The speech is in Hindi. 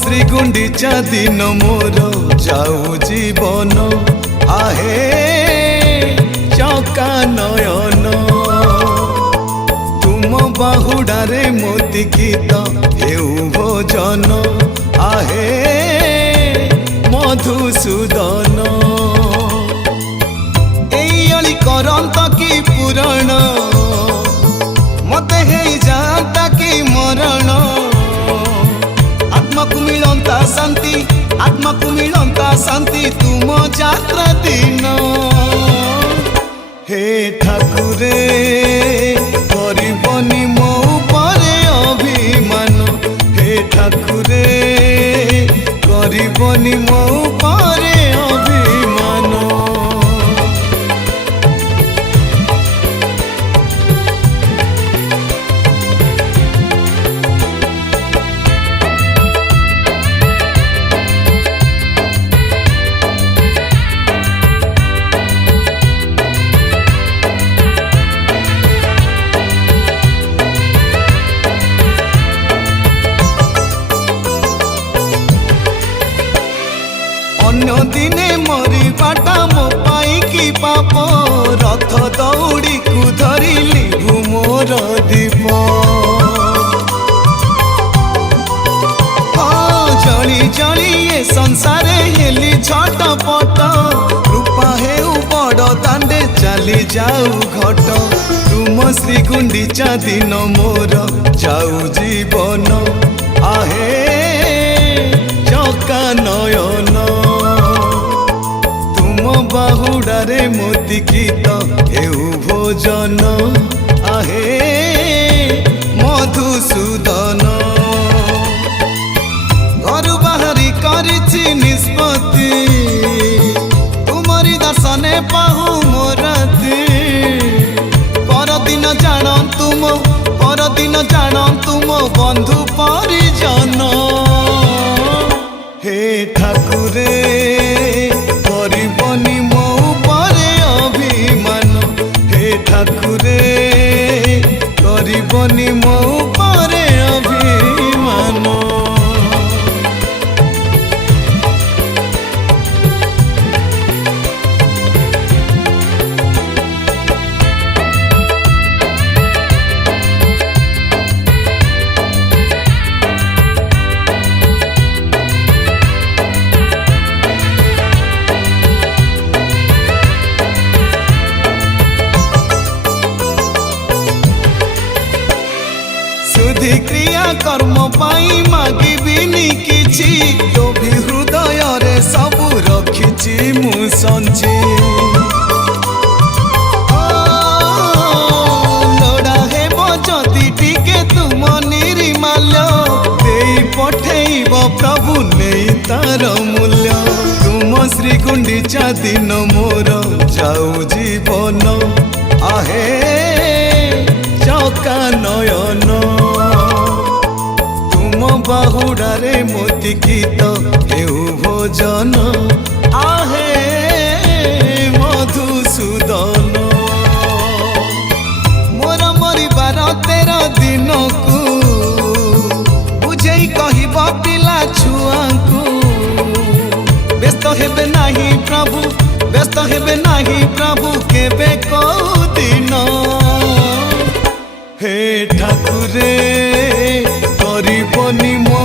श्री गुंडीचा दिन मोर जाऊ जीवन आहे चका नयन तुम बाहुडारे मोती गीत हेउ भोजन आहे मधुसूदन एई करंत की पुराण मते हे जाता की मरण आत्मा को मिलंता शांति आत्मा को मिलंता शांति तुम यात्रा दिन हे ठाकुरे करबनी मो परे अभिमान हे ठाकुरे करबनी मो परे अभिमान अन्य दिने मरी बाटा मो पाई की पाप रथ दौड़ी को धरिली मोर दीप जली जली ये संसारे हेली झटपट रूपा हेउ बड़ दांडे चली जाऊ घट तुम श्री गुंडीचा दिन मोर जाऊ जीवन आहे चका नयन बाहुडारे मोती गीत हेउ भोजन आहे मधुसूदन घर बाहरी करिछि निष्पत्ति तुमरी दर्शने पाहु मोराती परदिन जान तुम बंधु परिजन हे ठाकुरे करबनी मो परे अभिमान हे ठाकुरे करबनी मो परे अभिमान शुद्धि क्रिया कर्म पाई मागिबिनी किछि तो भी हृदय रे सबु रखिछि मु संची लोड़ा हेब जदि टिके तुम निर्माल्य देई पठेइब प्रभु नेई तार मूल्य तुम श्री गुंडीचा दिन मोर जाऊ जीवन आहे चका नयन बाहुडारे मोती गीत हेउ भोजन आहे मधुसूदन मोर मरिबार 13 दिन को बुझेई कहब पिला छुआ को व्यस्त हेबे नाही प्रभु केबे को दिन हे ठाकुरे करबनी मो